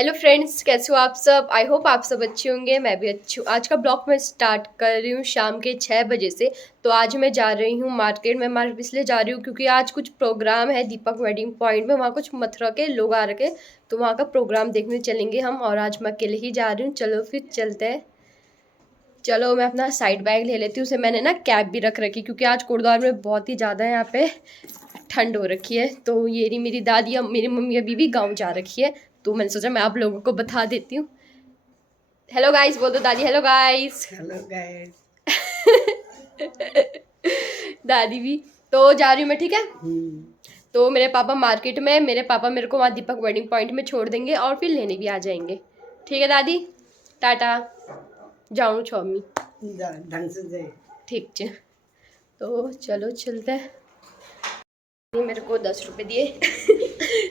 Hello friends, कैसे हो आप सब। आई होप आप सब अच्छे होंगे, मैं भी अच्छी हूँ। आज का ब्लॉग मैं स्टार्ट कर रही हूँ शाम के 6 बजे से। तो आज मैं जा रही हूँ मार्केट में। मार्केट इसलिए जा रही हूँ क्योंकि आज कुछ प्रोग्राम है दीपक वेडिंग पॉइंट में। वहाँ कुछ मथुरा के लोग आ रखे, तो वहाँ का प्रोग्राम देखने चलेंगे हम। और आज मैं अकेले ही जा रही हूँ। चलो फिर चलते हैं। चलो मैं अपना साइड बैग ले लेती हूँ। उसे मैंने ना कैप भी रख रखी क्योंकि आज कोटद्वार में बहुत ही ज़्यादा यहाँ पे ठंड हो रखी है। तो ये रही मेरी दादी, अब मेरी मम्मी अभी भी गाँव जा रखी है, तो मैंने सोचा मैं आप लोगों को बता देती हूँ। हेलो गाइस बोल दो दादी। Hello guys. Hello guys. दादी भी तो जा रही हूँ मैं, ठीक है। तो मेरे पापा मार्केट में, मेरे पापा मेरे को वहाँ दीपक वेडिंग पॉइंट में छोड़ देंगे और फिर लेने भी आ जाएंगे। ठीक है दादी, टाटा। जाऊँ छौमी ढंग से जाए। ठीक है, तो चलो चलते हैं। मेरे को 10 रुपये दिए।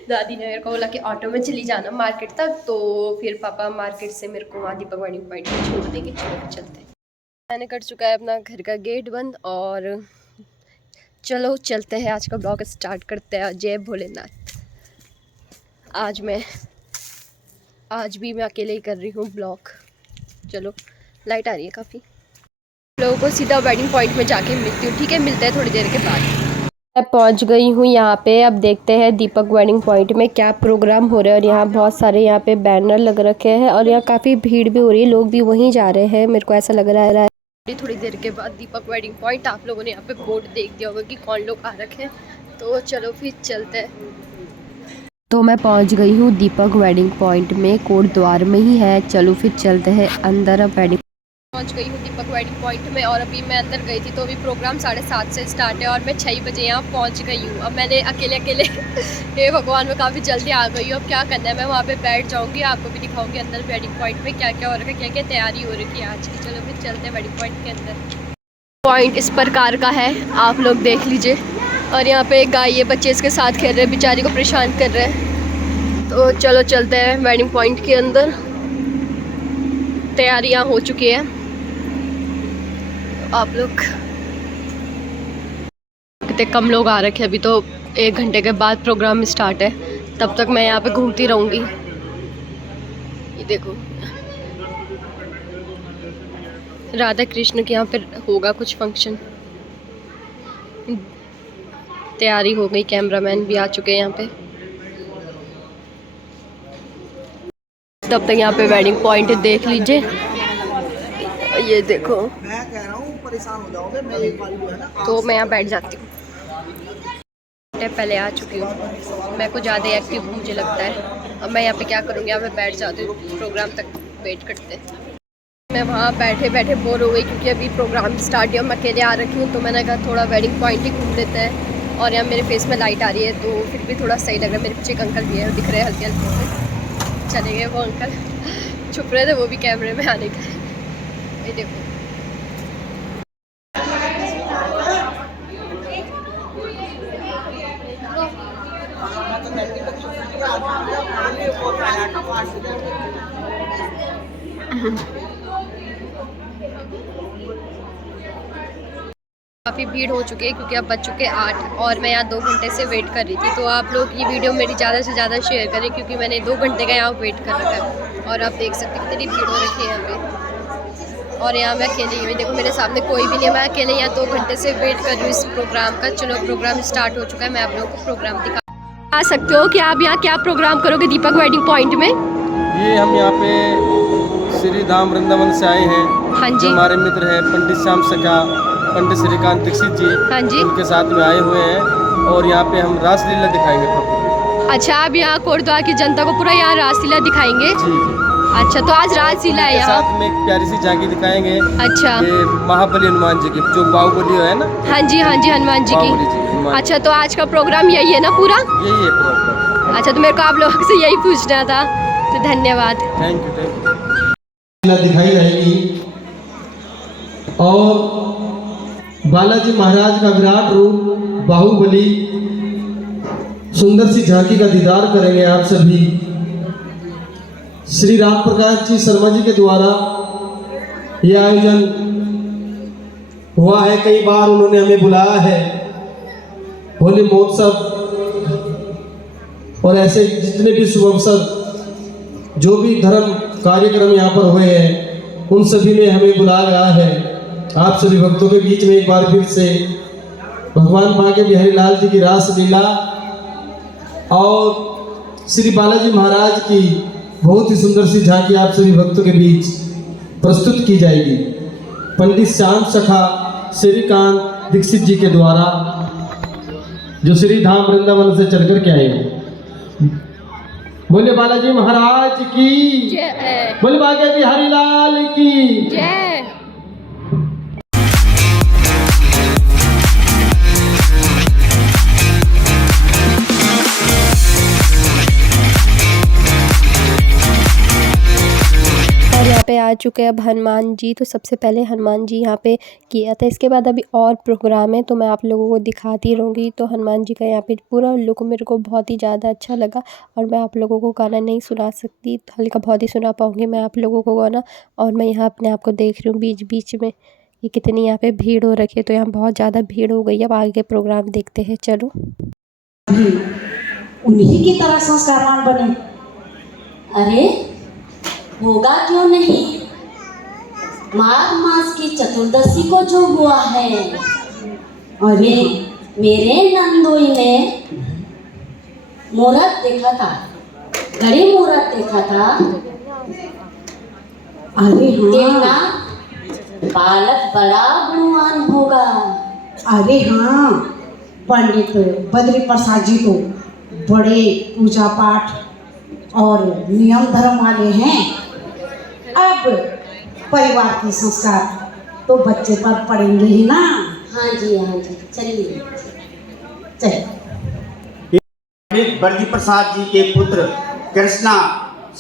दादी ने मेरे को बोला कि ऑटो में चली जाना मार्केट तक, तो फिर पापा मार्केट से मेरे को वहाँ दीपक वेडिंग पॉइंट में छोड़ देंगे। चलो चलते हैं। मैंने कर चुका है अपना घर का गेट बंद और चलो चलते हैं। आज का ब्लॉग स्टार्ट करते हैं। जय भोलेनाथ। आज भी मैं अकेले ही कर रही हूँ ब्लॉग। चलो, लाइट आ रही है काफ़ी। लोगों को सीधा वेडिंग पॉइंट में जाके मिलती हूँ, ठीक है। मिलते हैं थोड़ी देर के बाद। मैं पहुंच गई हूँ यहाँ पे। अब देखते हैं दीपक वेडिंग पॉइंट में क्या प्रोग्राम हो रहा है। और यहाँ बहुत सारे यहाँ पे बैनर लग रखे हैं और यहाँ काफ़ी भीड़ भी हो रही है। लोग भी वहीं जा रहे हैं, मेरे को ऐसा लग रहा है। थोड़ी देर के बाद दीपक वेडिंग पॉइंट। आप लोगों ने यहाँ पे बोर्ड देख दिया होगा कि कौन लोग आ रखे हैं। तो चलो फिर चलते हैं। तो मैं पहुँच गई हूँ दीपक वेडिंग पॉइंट में, कोटद्वार में ही है। चलो फिर चलते हैं अंदर। अब वेडिंग पहुंच गई हूँ दीपक वेडिंग पॉइंट में और अभी मैं अंदर गई थी। तो अभी प्रोग्राम 7:30 से स्टार्ट है और मैं 6 बजे यहाँ पहुँच गई हूँ। अब मैंने अकेले हे भगवान, मैं काफ़ी जल्दी आ गई हूँ। अब क्या करना है, मैं वहाँ पे बैठ जाऊँगी, आपको भी दिखाऊँगी अंदर वेडिंग पॉइंट में क्या क्या हो रखा है, क्या क्या तैयारी हो रखी है आज की। चलो फिर चलते हैं वेडिंग पॉइंट के अंदर। पॉइंट इस प्रकार का है, आप लोग देख लीजिए। और यहाँ पे एक गाय है, बच्चे इसके साथ खेल रहे हैं, बेचारी को परेशान कर रहे हैं। तो चलो चलते हैं वेडिंग पॉइंट के अंदर। तैयारियाँ हो चुकी है। आप लोग कितने कम लोग आ रखे हैं। अभी तो 1 घंटे के बाद प्रोग्राम स्टार्ट है, तब तक मैं यहाँ पे घूमती रहूँगी। ये देखो, राधा कृष्ण के यहाँ पे होगा कुछ फंक्शन। तैयारी हो गई, कैमरामैन भी आ चुके हैं यहाँ पे। तब तक यहाँ पे वेडिंग पॉइंट देख लीजिए। ये देखो, मैं कह रहा हूँ परेशान हो जाओगे। मैं एक बार जो है ना, तो मैं यहाँ बैठ जाती हूँ। पहले आ चुकी हूँ मैं, कुछ ज़्यादा एक्टिव हूँ मुझे लगता है। अब मैं यहाँ पे क्या करूँगी, यहाँ पे बैठ जाती हूँ, प्रोग्राम तक वेट करते हैं। मैं वहाँ बैठे बैठे बोर हो गई क्योंकि अभी प्रोग्राम स्टार्ट है और मैं अकेले आ रखी हूँ। तो मैंने कहा थोड़ा वेडिंग पॉइंट ही घूम लेते हैं। और यहाँ मेरे फेस में लाइट आ रही है तो फिर भी थोड़ा सही लग रहा है। मेरे पीछे एक अंकल भी है, दिख रहे हैं हल्के हल्के से। चले गए वो अंकल, छुप रहे थे वो भी कैमरे में आने का। ये देखो, काफ़ी भीड़ हो चुकी है क्योंकि अब बज चुके 8 और मैं यहाँ 2 घंटे से वेट कर रही थी। तो आप लोग ये वीडियो मेरी ज़्यादा से ज़्यादा शेयर करें क्योंकि मैंने 2 घंटे का यहाँ वेट कर रखा है। और आप देख सकते हैं कितनी भीड़ हो रखी है यहाँ पे। और यहाँ मैं अकेले ही हूँ, देखो मेरे सामने कोई भी नहीं है। मैं अकेले यहाँ 2 घंटे से वेट कर रही हूँ इस प्रोग्राम का। चलो प्रोग्राम स्टार्ट हो चुका है, मैं आप लोगों को प्रोग्राम दिखा आ सकते हो कि आप यहाँ क्या प्रोग्राम करोगे दीपक वेडिंग पॉइंट में। ये हम यहाँ पे श्री धाम वृंदावन से आए हैं। हाँ जी, जो हमारे मित्र हैं पंडित श्याम सखा, पंडित श्रीकांत दीक्षित जी, हाँ जी, उनके साथ में आए हुए हैं। और यहाँ पे हम रासलीला दिखाएंगे प्रभु। अच्छा, आप यहाँ कोटद्वार की जनता को पूरा यहाँ रासलीला दिखाएंगे। जी जी। अच्छा, तो आज रासलीला है यहाँ। साथ में एक प्यारी सी झांकी दिखाएंगे। अच्छा, ये महाबली हनुमान जी की, जो बाहुबली है ना। हाँ जी हाँ जी, हनुमान जी बाहुबली जी, की। हनुमान। अच्छा, तो आज का प्रोग्राम यही है ना पूरा। यही है प्रॉपर। अच्छा, तो मेरे को आप लोगों से यही पूछना था, तो धन्यवाद। Thank you thank you. दिखाई रहेगी और बालाजी महाराज का विराट रूप बाहुबली, सुंदर सी झांकी का दीदार करेंगे आप सभी। श्री राम प्रकाश जी शर्मा जी के द्वारा यह आयोजन हुआ है। कई बार उन्होंने हमें बुलाया है होली महोत्सव और ऐसे जितने भी शुभ अवसर जो भी धर्म कार्यक्रम यहाँ पर हुए हैं उन सभी में हमें बुलाया गया है। आप सभी भक्तों के बीच में एक बार फिर से भगवान बांके बिहारी लाल जी की रास लीला और श्री बालाजी महाराज की बहुत ही सुंदर सी झांकी आप सभी भक्तों के बीच प्रस्तुत की जाएगी। पंडित श्याम सखा श्रीकांत दीक्षित जी के द्वारा, जो श्री धाम वृंदावन से चलकर के आए हैं। बोले बालाजी महाराज की जय। बोले बांके बिहारी लाल की जय। और यहाँ पे आ चुके हैं अब हनुमान जी। तो सबसे पहले हनुमान जी यहाँ पे किया था, इसके बाद अभी और प्रोग्राम है तो मैं आप लोगों को दिखाती रहूँगी। तो हनुमान जी का यहाँ पे पूरा लुक मेरे को बहुत ही ज़्यादा अच्छा लगा और मैं आप लोगों को गाना नहीं सुना सकती, हल्का बहुत ही सुना पाऊँगी मैं आप लोगों को गाना। और मैं यहाँ अपने आप को देख रही हूँ बीच बीच में ये कितनी यहाँ पे भीड़ हो रखी है, तो यहाँ बहुत ज़्यादा भीड़ हो गई है। अब आगे प्रोग्राम देखते हैं, चलो। उन्हीं की तरह संस्कारवान बने। अरे होगा क्यों नहीं, माघ मास की चतुर्दशी को जो हुआ है, अरे मेरे नंदोई ने मुहूर्त देखा था, घड़ी मुहूर्त देखा था। अरे देखना बालक बड़ा गुणवान होगा। अरे हाँ, पंडित बद्री प्रसाद जी तो बड़े पूजा पाठ और नियम धर्म वाले हैं। अब परिवार के संस्कार तो बच्चे पर पड़ेंगे ही ना। हाँ जी चलिए चलिए। पंडित बद्री प्रसाद जी के पुत्र कृष्णा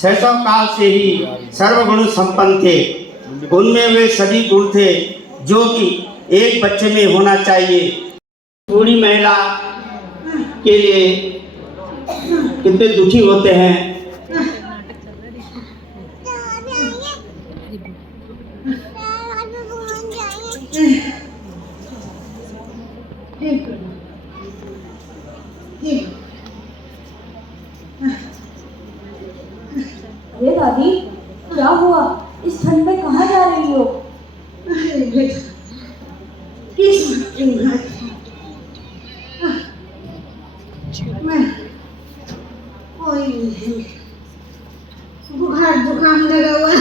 शैशव काल से ही सर्वगुण संपन्न थे। उनमें वे सभी गुण थे जो कि एक बच्चे में होना चाहिए। बूढ़ी महिला के लिए कितने दुखी होते हैं। अरे दादी क्या हुआ, इस ठंड में कहाँ जा रही हो? बुखार जुकाम लगा हुआ,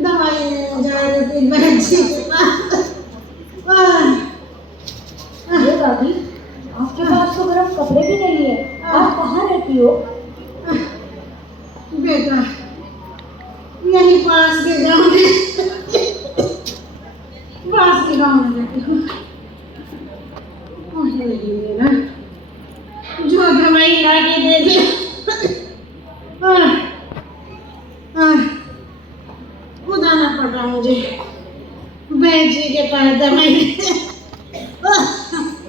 दवाई जा रही थी बहन जी के पास। अरे दादी आपके पास तो गर्म कपड़े भी नहीं है, आप कहाँ रहती हो? बेटा यहीं पास के गांव में रहती हूँ। जो दवाई ला के दे दे। खुदा ना पड़ा मुझे बैद जी के पास दवाई।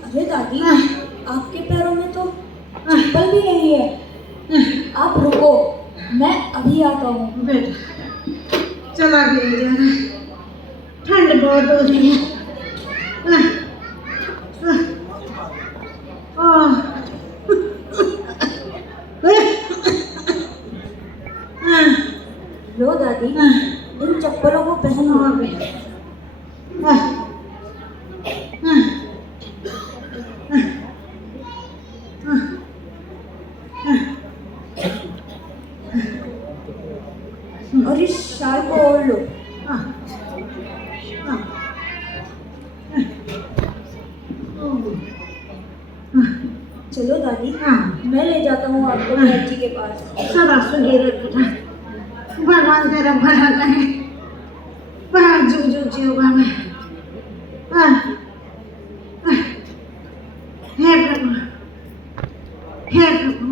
अरे दादी आपके पैरों में तो चप्पल भी नहीं है, आप रुको मैं अभी आता हूँ। बेटा चला गया जाना, ठंड बहुत हो रही है। लो दादी इन चप्पलों को पहनो। और इस शाल को ओढ़ लो। चलो दादी मैं ले जाता हूँ आपको बैद जी के पास। सदा सुधीर बेटा, भगवान तेरा भला करे। जीवा में हे प्रभु, हे प्रभु।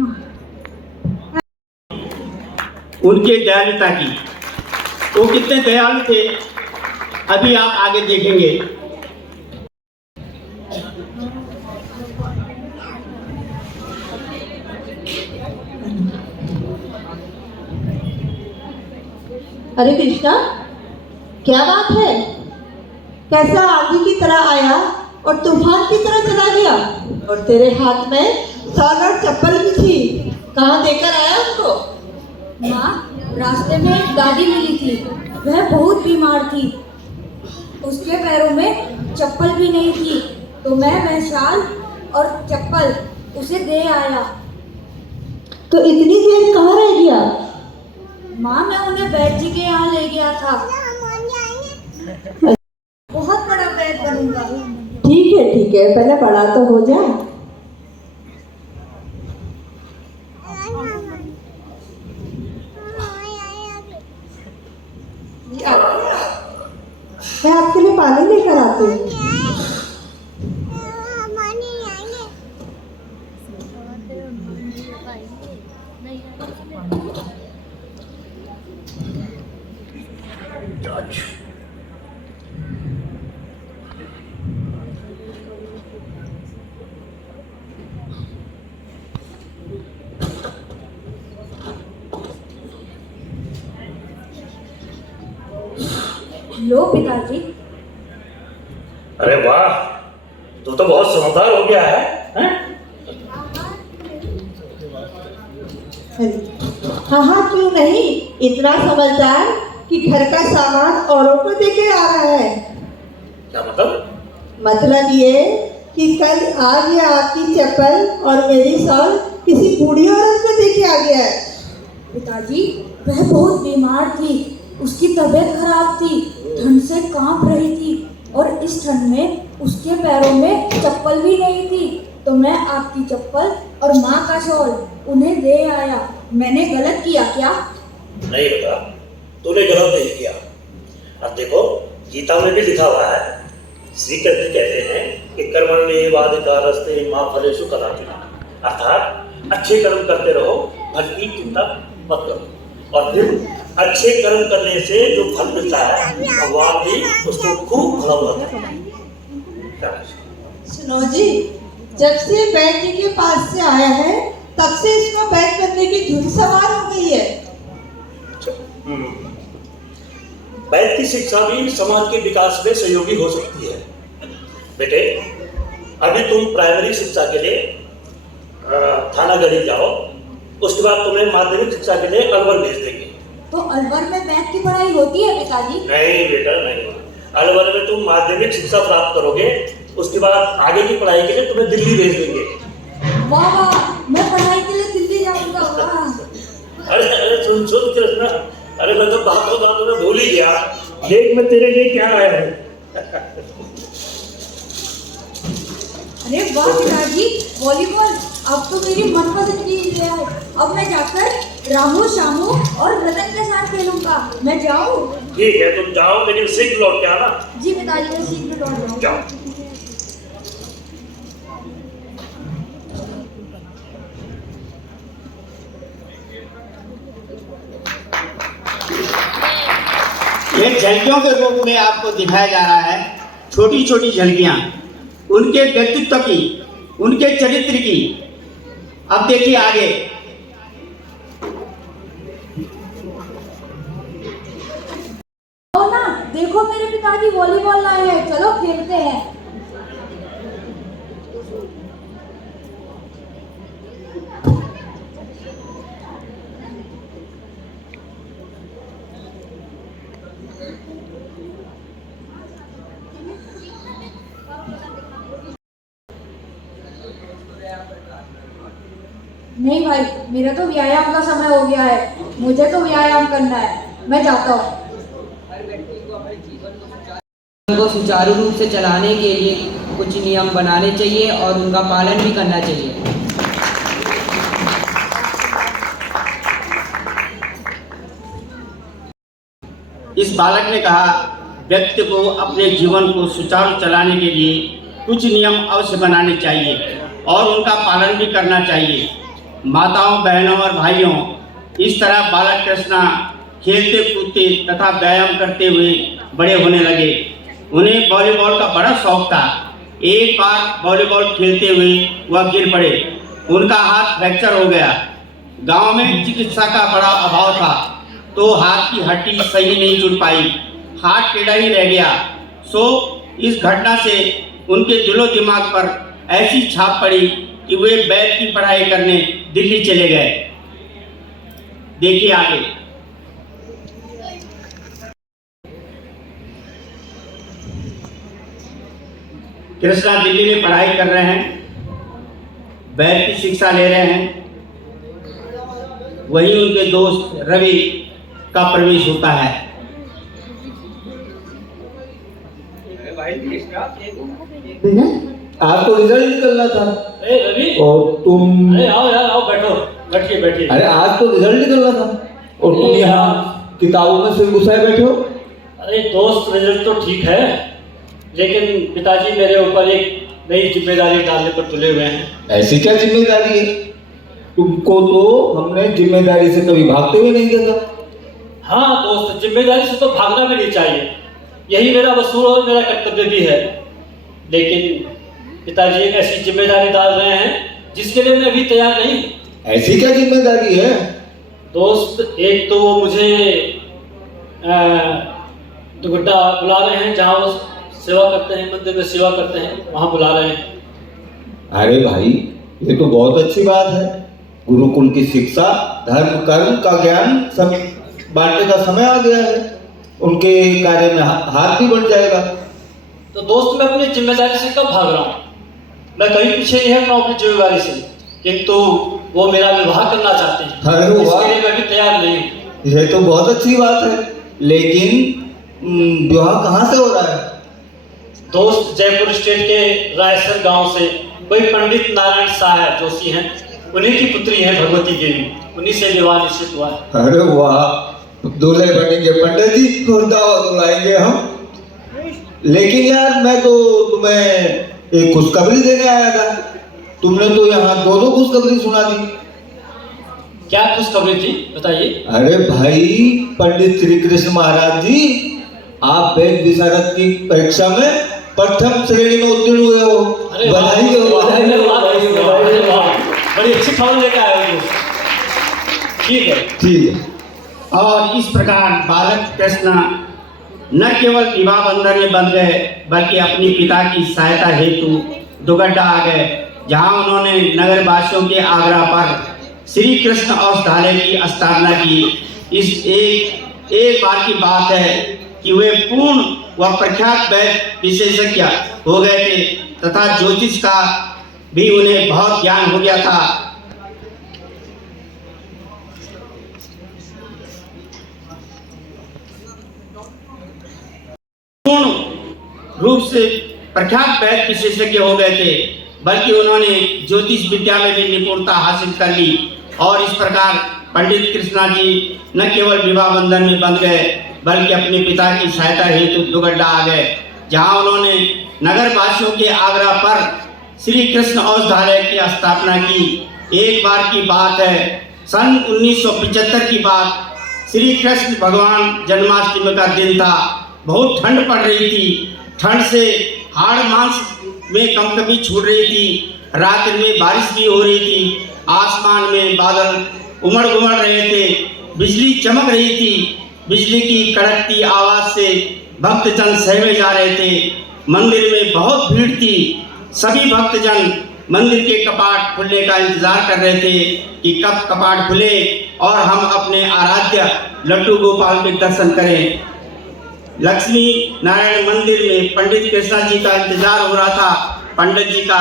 उनके दयालुता की, वो कितने दयालु थे अभी आप आगे देखेंगे। अरे कृष्णा क्या बात है, कैसा आंधी की तरह आया और तूफान की तरह चला गया और तेरे हाथ में शॉल और चप्पल भी थी। कहाँ देकर आया उनको? माँ, रास्ते में एक दादी मिली थी, वह बहुत बीमार थी, उसके पैरों में चप्पल भी नहीं थी, तो मैं वह शाल और चप्पल उसे दे आया। तो इतनी देर कहाँ रह गया? माँ, मैं उन्हें बैद जी के यहाँ ले गया था। बहुत बड़ा बैद बनूंगा। ठीक है, पहले बड़ा तो हो जा। मैं आपके लिए पानी लेकर आती हूँ। लो पिताजी। अरे वाह, तू तो बहुत समझदार हो गया है, हैं? हाँ, क्यों नहीं, इतना समझदार कि घर का सामान औरों को देके आ रहा है। क्या मतलब? मतलब ये कि कल आज ये आपकी चप्पल और मेरी शॉल किसी बूढ़ी औरत को देके आ गया है। पिताजी, वह बहुत बीमार थी, उसकी तबीयत खराब थी, ठंड से कांप रही थी और इस ठंड में उसके पैरों में चप्पल भी नहीं थी, तो मैं आपकी चप्पल और माँ का शॉल उन्हें दे आया। मैंने गलत किया क्या? नहीं बेटा, तूने गलत नहीं किया। अब देखो, गीता में भी लिखा हुआ है, श्री कृष्ण कहते हैं कि कर्मण्येवाधिकारस्ते मा फलेषु कदाचन, अर्थात अच्छे कर्म करते रहो, फल की चिंता मत करो। और फिर अच्छे कर्म करने से जो फल मिलता है भगवान भी उसको खूब फल देता है। सुनो जी, जब से बैद जी के पास से आया है तब से इसको बैद बनने की धुन सवार हो गई है। वैद की शिक्षा भी समाज के विकास में सहयोगी हो सकती है। बेटे, अभी तुम प्राइमरी शिक्षा के लिए थानागढ़ी जाओ, उसके बाद तुम्हें माध्यमिक शिक्षा के लिए अलवर भेज देंगे। तो अलवर में मैथ की पढ़ाई होती है पिताजी? नहीं बेटा, नहीं। अलवर में तुम माध्यमिक शिक्षा प्राप्त करोगे, उसके बाद आगे की पढ़ाई के लिए तुम्हें दिल्ली भेज देंगे। वाह वाह, मैं पढ़ाई के लिए दिल्ली जाऊंगा। वाह। अरे सुन कृष्णा, अरे मैं तो बातों में भूल ही गया, देख मैं तेरे लिए क्या आया है। अरे वाह पिताजी, वॉलीबॉल अब तो मेरी मनपसंद चीज है। अब मैं जाकर रामू, शामू और रतन के साथ खेलूंगा। मैं जाऊँ? ठीक है, तुम जाओ, लेकिन सीख लौट के आना। जी पिताजी, मैं सीख में लौट जाओ। ये झलकियों के रूप में आपको दिखाया जा रहा है, छोटी छोटी झलकियां उनके व्यक्तित्व की, उनके चरित्र की। अब देखिए आगे। ना, देखो मेरे पिताजी वॉलीबॉल लाए हैं, चलो खेलते हैं। नहीं भाई, मेरा तो व्यायाम का समय हो गया है, मुझे तो व्यायाम करना है, मैं जाता हूँ। को सुचारू रूप से चलाने के लिए कुछ नियम बनाने चाहिए और उनका पालन भी करना चाहिए। इस बालक ने कहा, व्यक्ति को अपने जीवन को सुचारू चलाने के लिए कुछ नियम अवश्य बनाने चाहिए और उनका पालन भी करना चाहिए। माताओं, बहनों और भाइयों, इस तरह बालक कृष्णा खेलते कूदते तथा व्यायाम करते हुए बड़े होने लगे। उन्हें वॉलीबॉल का बड़ा शौक था। एक बार वॉलीबॉल खेलते हुए वह गिर पड़े, उनका हाथ फ्रैक्चर हो गया। गांव में चिकित्सा का बड़ा अभाव था, तो हाथ की हड्डी सही नहीं जुड़ पाई, हाथ टेढ़ा ही रह गया। सो इस घटना से उनके दिलो दिमाग पर ऐसी छाप पड़ी कि वे वैद की पढ़ाई करने दिल्ली चले गए। देखिए आगे। कृष्णा दिल्ली में पढ़ाई कर रहे हैं, वैद की शिक्षा ले रहे हैं। वहीं उनके दोस्त रवि का प्रवेश होता है। आज तो रिजल्ट निकलना था रवि, और तुम, अरे आओ यार, आओ बैठो, बैठिए बैठिए। अरे आज तो रिजल्ट निकलना था और तुम यहाँ किताबों में सिर घुसाए बैठे हो। अरे दोस्त, रिजल्ट तो ठीक है, लेकिन पिताजी मेरे ऊपर एक नई जिम्मेदारी डालने पर तुले हुए हैं। ऐसी क्या जिम्मेदारी है? तुमको तो हमने जिम्मेदारी से कभी भागते हुए नहीं देखा। हाँ दोस्त, जिम्मेदारी से तो भागना भी नहीं चाहिए, यही मेरा वसूल और मेरा कर्तव्य भी है। लेकिन पिताजी एक ऐसी जिम्मेदारी डाल रहे हैं जिसके लिए मैं अभी तैयार नहीं हूँ। ऐसी क्या जिम्मेदारी है? दोस्त, एक तो वो मुझे दुगड्डा बुला रहे हैं, जहाँ वो सेवा करते हैं, मंदिर में सेवा करते हैं, वहाँ बुला रहे हैं। अरे भाई, ये तो बहुत अच्छी बात है। गुरुकुल की शिक्षा, धर्म कर्म का ज्ञान सब बांटने का समय आ गया है। उनके कार्य में हाथ भी बढ़ जाएगा। तो दोस्त, मैं अपनी जिम्मेदारी से कब भाग रहा हूँ? मैं कहीं पीछे नहीं है अपनी जिम्मेदारी से, किंतु वो मेरा विवाह करना चाहते हैं। अरे वाह, इसके लिए मैं भी तैयार नहीं हूँ। ये तो बहुत अच्छी बात है, लेकिन विवाह कहाँ से हो रहा है? दोस्त, जयपुर स्टेट के रायसर गांव से कोई पंडित नारायण साहब जोशी हैं, उन्हीं की पुत्री है भगवती देवी, उन्हीं से विवाह निश्चित हुआ है। अरे वाह, दूल्हे बनेंगे पंडित जी और दावत बुलाएंगे हम। लेकिन यार, मैं तो तुम्हें एक खुशखबरी देने आया था। तुमने तो यहाँ दो खुशखबरी सुना दी। क्या खुशखबरी थी, बताइए। अरे भाई, पंडित श्री कृष्ण महाराज जी, आप वेद विशारद की परीक्षा में प्रथम श्रेणी में उत्तीर्ण हुए हो। बधाई हो, बधाई हो। बड़ी अच्छी खबर लेकर आए हो। ठीक है, ठीक है। और इस प्रकार बालक कृष्ण न केवल विवाह बंधन में बंध गए, बल्कि अपनी पिता की सहायता हेतु दुगड्डा आ गए, जहां उन्होंने नगरवासियों के आग्रह पर श्री कृष्ण औषधालय की स्थापना की। इस एक बार की बात है कि वे पूर्ण व प्रख्यात वैद्य विशेषज्ञ हो गए थे तथा ज्योतिष का भी उन्हें बहुत ज्ञान हो गया था। पूर्ण रूप से प्रख्यात वैद्य विशेषज्ञ हो गए थे, बल्कि उन्होंने ज्योतिष विद्या में भी निपुणता हासिल कर ली। और इस प्रकार पंडित कृष्णा जी न केवल विवाह बंधन में बंध गए, बल्कि अपने पिता की सहायता हेतु दुगड्डा आ गए, जहां उन्होंने नगर वासियों के आग्रह पर श्री कृष्ण औषधालय की स्थापना की। एक बार की बात है, सन 1975 की बात, श्री कृष्ण भगवान जन्माष्टमी का दिन था। बहुत ठंड पड़ रही थी। ठंड से हाड़ मांस में कंपकपी छूट रही थी। रात में बारिश भी हो रही थी। आसमान में बादल उमड़ घुमड़ रहे थे। बिजली चमक रही थी। बिजली की कड़कती आवाज से भक्तजन सहमे जा रहे थे। मंदिर में बहुत भीड़ थी। सभी भक्तजन मंदिर के कपाट खुलने का इंतजार कर रहे थे कि कब कपाट खुले और हम अपने आराध्य लड्डू गोपाल के दर्शन करें। लक्ष्मी नारायण मंदिर में पंडित कृष्णा जी का इंतजार हो रहा था। पंडित जी का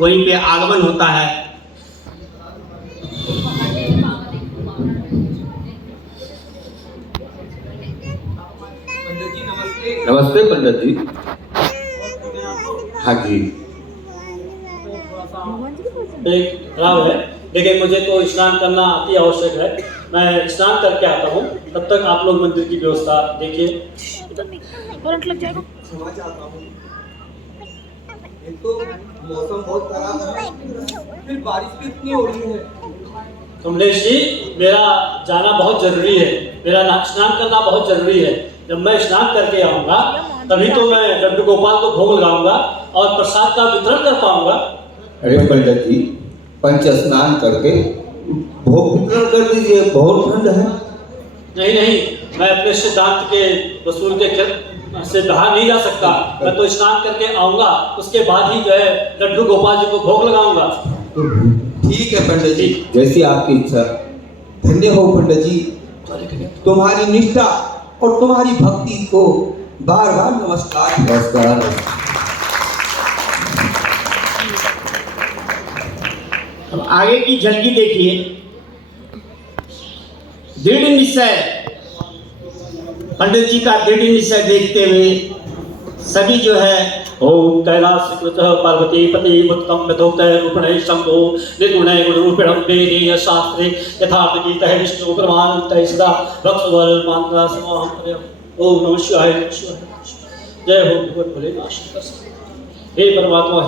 वहीं पे आगमन होता है। नमस्ते पंडित जी। हाँ जी। एक खराब है, लेकिन मुझे तो स्नान करना अति आवश्यक है। मैं स्नान करके आता हूँ, तब तक आप लोग मंदिर की व्यवस्था देखिए। क्षमा चाहता हूँ, एक तो मौसम बहुत खराब है, फिर बारिश भी इतनी हो रही है। कमलेश जी, मेरा जाना बहुत जरूरी है। मेरा स्नान करना बहुत जरूरी है। जब मैं स्नान करके आऊँगा तभी तो मैं लड्डू गोपाल को भोग लगाऊंगा और प्रसाद का वितरण कर पाऊंगा। अरे पंडित जी, पंच स्नान करके भोग वितरण कर दीजिए, बहुत ठंड है। नहीं नहीं, मैं अपने सिद्धांत के वसूल के से बाहर नहीं जा सकता। मैं तो स्नान करके आऊंगा, उसके बाद ही जो है लड्डू गोपाल जी को भोग लगाऊंगा। ठीक है पंडित जी, जैसी आपकी इच्छा। धन्य हो पंडित जी, तुम्हारी निष्ठा और तुम्हारी भक्ति को बार बार नमस्कार। नमस्कार। अब आगे की झलकी देखिए। दृढ़ निश्चय, पंडित जी का दृढ़ निश्चय देखते हुए सभी जो है ओम कैलास कृतः पार्वती पति उत्तम विधोक्त रूपणे शंभो निर्गुणे गुणरूपिणं वेदीय शास्त्रे यथार्थ गीतः विष्णु प्रमाणं सदा भक्सवल मात्रा समाहं प्रयम्। ओम नमः शिवाय, नमः शिवाय, नमः शिवाय। जय हो भगवान भोलेनाथ। हे परमात्मा,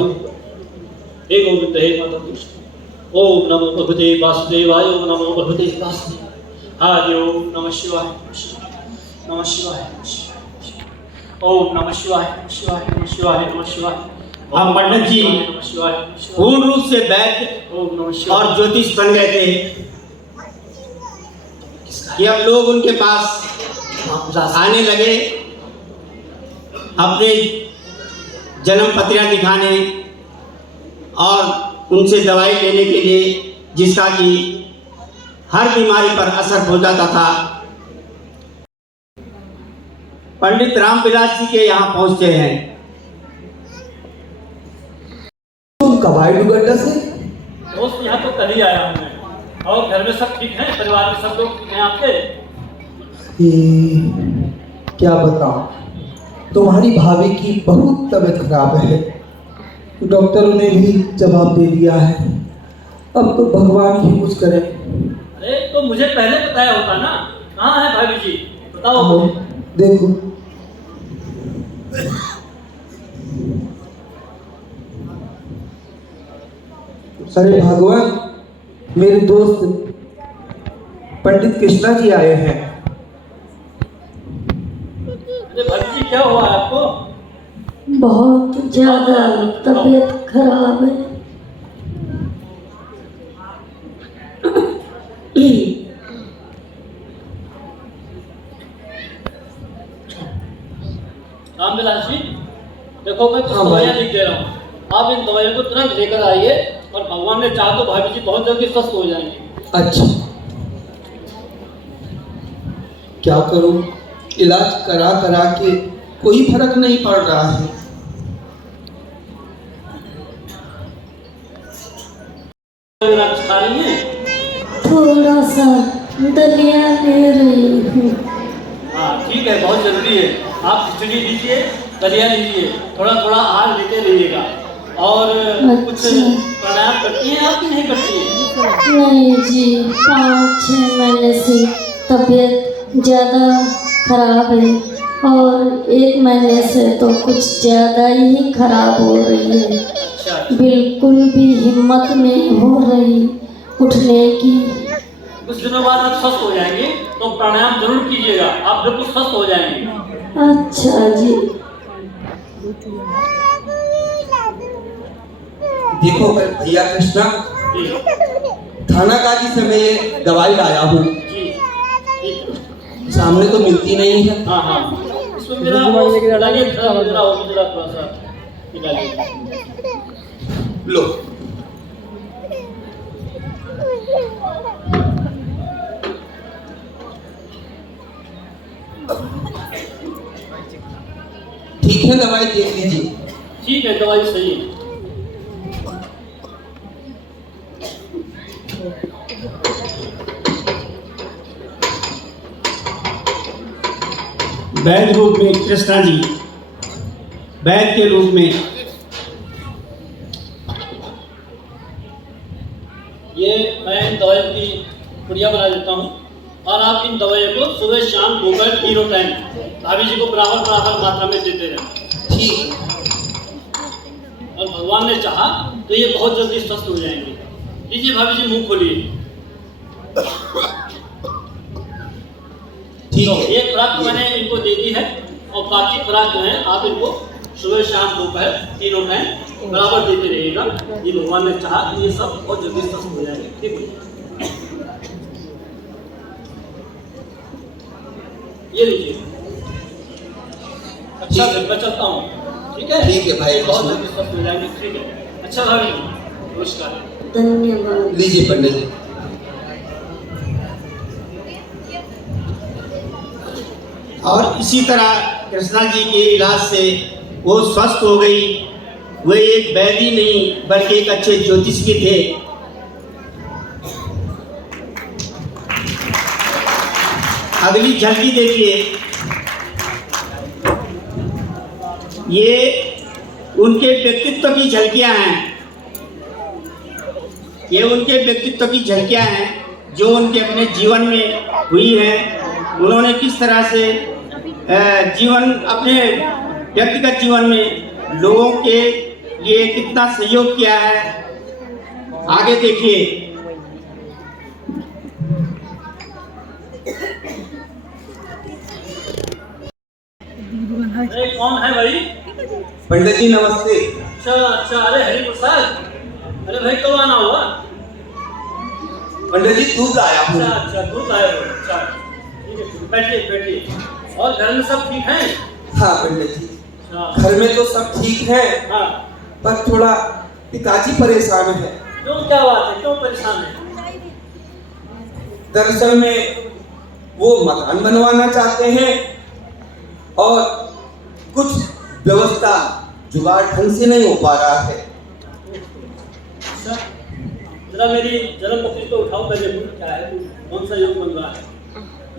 हे गोविंद, हे माधव कृष्ण। ओम नमो भगवते वासुदेवाय, ओम नमो भगवते वासुदेवाय। हरि ओम नमः शिवाय, नमः शिवाय, नमः शिवाय, नमः शिवाय। ओम नमः शिवाय, नमः शिवाय, नमः शिवाय, नमः शिवाय। हम पंडित जी पूर्ण रूप से वैद्य ओम नमः शिवाय और ज्योतिष बन गए थे कि अब लोग उनके पास आने लगे अपने जन्म पत्रियां दिखाने और उनसे दवाई लेने के लिए, जिसका कि हर बीमारी पर असर हो जाता था। पंडित रामविलास जी के यहाँ पहुंचते हैं। तुम कब आए डुगड्डा से? दोस्त, यहाँ तो कल ही आया हूँ मैं। और घर में सब ठीक है? परिवार में सब लोग ठीक हैं आपके? क्या बताऊं, तुम्हारी भाभी की बहुत तबीयत खराब है। डॉक्टरों ने भी जवाब दे दिया है, अब तो भगवान ही कुछ करे। अरे तो मुझे पहले बताया होता ना। कहाँ है भाभी जी, बताओ। देखो, अरे भगवान, मेरे दोस्त पंडित कृष्णा जी आए हैं। अरे भाभी जी, क्या हुआ आपको? बहुत ज्यादा तबीयत खराब है। रामविलास जी, देखो मैं कुछ दवाइयाँ लिख दे रहा हूँ। आप इन दवाइयों को तुरंत लेकर आइए और भगवान ने चाहा तो भाभी जी बहुत जल्दी स्वस्थ हो जाएंगे। अच्छा, क्या करूं, इलाज करा करा के कोई फर्क नहीं पड़ रहा है। खा रही हैं? थोड़ा सा दलिया ले रही हूँ। हाँ ठीक है, बहुत जरूरी है। आप खिचड़ी लीजिए, दलिया लीजिए, थोड़ा थोड़ा आहार लेते रहिएगा। और कुछ प्राणायाम करती हैं आप कि नहीं करती हैं? नहीं जी, 5-6 महीने से तबीयत ज़्यादा खराब है और 1 महीने से तो कुछ ज़्यादा ही खराब हो रही है। बिल्कुल भी हिम्मत नहीं हो रही उठने की। कुछ दिनों बाद आप स्वस्थ हो जाएंगे, तो प्राणायाम जरूर कीजिएगा, आप बिल्कुल स्वस्थ हो जाएंगे। अच्छा जी। देखो भैया कृष्णा, थाना गाजी से मैं ये दवाई लाया हूँ, सामने तो मिलती नहीं है। हाँ हाँ, इसमें मेरा थोड़ा सा लो। ठीक है, दवाई देख लीजिए। ठीक है, दवाई सही है। वैद्य रूप में कृष्णा जी, वैद्य के रूप में ये मैं इन दवाइयों की पुड़िया बना देता हूँ और आप इन दवाइयों को सुबह शाम दोपहर तीनों टाइम भाभी जी को बराबर बराबर मात्रा में देते रहें। ठीक। और भगवान ने चाहा तो ये बहुत जल्दी स्वस्थ हो जाएंगे। लीजिए भाभी जी, मुंह खोलिए। ठीक तो है। एक खुराक तो मैंने इनको दे दी है और बाकी खुराक जो है आप इनको सुबह शाम दोपहर तीनों टाइम बराबर देते रहिएगा। ये भगवान ने चाहा कि ये सब बहुत जल्दी स्वस्थ हो जाएंगे। ठीक है, ये लीजिए। अच्छा, फिर मैं चलता हूँ। ठीक है, ठीक है भाई, बहुत जल्दी स्वस्थ हो जाएंगे। ठीक है, अच्छा भाभी, नमस्कार। धन्यवाद। लीजिए पंडित जी। और इसी तरह कृष्णा जी के इलाज से वो स्वस्थ हो गई। वे एक वैद्य नहीं बल्कि एक अच्छे ज्योतिष भी थे। अगली झलकी देखिए, ये उनके व्यक्तित्व की झलकियां हैं। ये उनके व्यक्तित्व की झलकियां हैं जो उनके अपने जीवन में हुई हैं। उन्होंने किस तरह से जीवन अपने व्यक्तिगत जीवन में लोगों के लिए कितना सहयोग किया है। आगे देखिए, अरे कौन है भाई? पंडित जी नमस्ते। अच्छा अच्छा, अरे हरि प्रसाद, अरे भाई कब आना हुआ? पंडित जी दूध लाया हूँ। अच्छा अच्छा, दूध आए हो? अच्छा ठीक है, बैठिए बैठिए। और घर में सब ठीक हैं? हाँ पंडित जी, अच्छा। घर में तो सब ठीक है, हाँ, पर थोड़ा पिताजी परेशान है। क्यों, क्या बात है, क्यों परेशान है? दरअसल में वो मकान बनवाना चाहते हैं और कुछ व्यवस्था जुगाड़ ढंग से नहीं हो पा रहा है। अच्छा, जरा मेरी जन्म पत्री को उठाओ पहले, क्या है, कौन सा योग बन रहा है?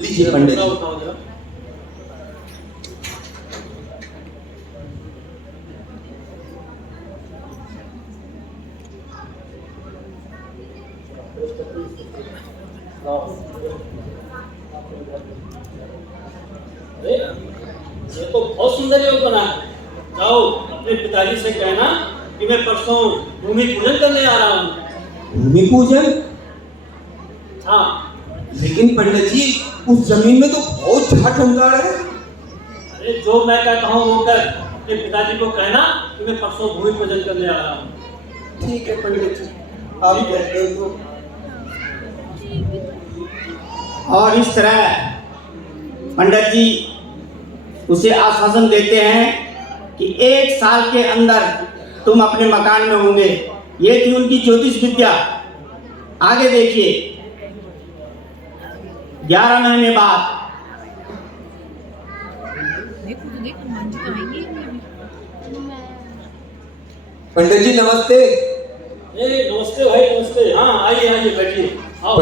लीजिए पंडित जी। उठाओ जरा। अरे ये तो बहुत सुंदर योग बना है। जाओ अपने पिताजी से कहना कि मैं परसों भूमि पूजन करने आ रहा हूँ। भूमि पूजन? हाँ, लेकिन पंडित जी उस जमीन में तो बहुत झाट अंगाड़ है। अरे जो मैं कहता हूँ वो कर। अपने पिताजी को कहना कि मैं परसों भूमि पूजन करने आ रहा हूँ। ठीक है पंडित जी, आप कहते हैं तो। और इस तरह पंडित जी उसे आश्वासन देते हैं कि 1 साल के अंदर तुम अपने मकान में होंगे। ये थी उनकी ज्योतिष विद्या। आगे देखिए, 11 महीने बाद पंडित जी नमस्ते। नमस्ते भाई, नमस्ते। हाँ आइए आइए, बैठिए, आओ।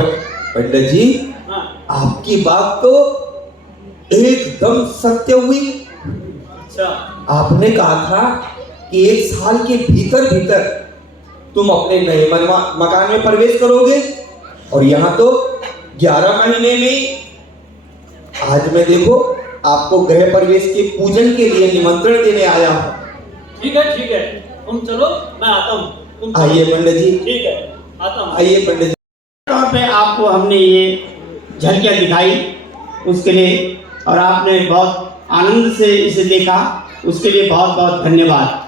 पंडित जी, हाँ, आपकी बात तो एकदम सत्य हुई। अच्छा, आपने कहा था कि 1 साल के भीतर भीतर तुम अपने नए मकान में प्रवेश करोगे, और यहाँ तो 11 महीने में। आज मैं देखो आपको गृह प्रवेश के पूजन के लिए निमंत्रण देने आया हूँ। ठीक है, तुम चलो, मैं आता हूँ। आइए पंडित जी। ठीक है, आता हूँ। आइए पंडित जी। तौर पे आपको हमने ये झलकियाँ दिखाई उसके लिए, और आपने बहुत आनंद से इसे देखा, उसके लिए बहुत बहुत धन्यवाद।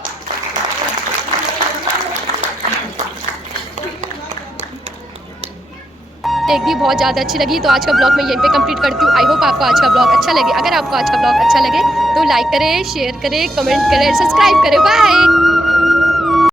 टेक भी बहुत ज़्यादा अच्छी लगी, तो आज का ब्लॉग मैं यहीं पे कंप्लीट करती हूँ। आई होप आपको आज का ब्लॉग अच्छा लगे। अगर आपको आज का ब्लॉग अच्छा लगे तो लाइक करें, शेयर करें, कमेंट करें, सब्सक्राइब करें। बाय।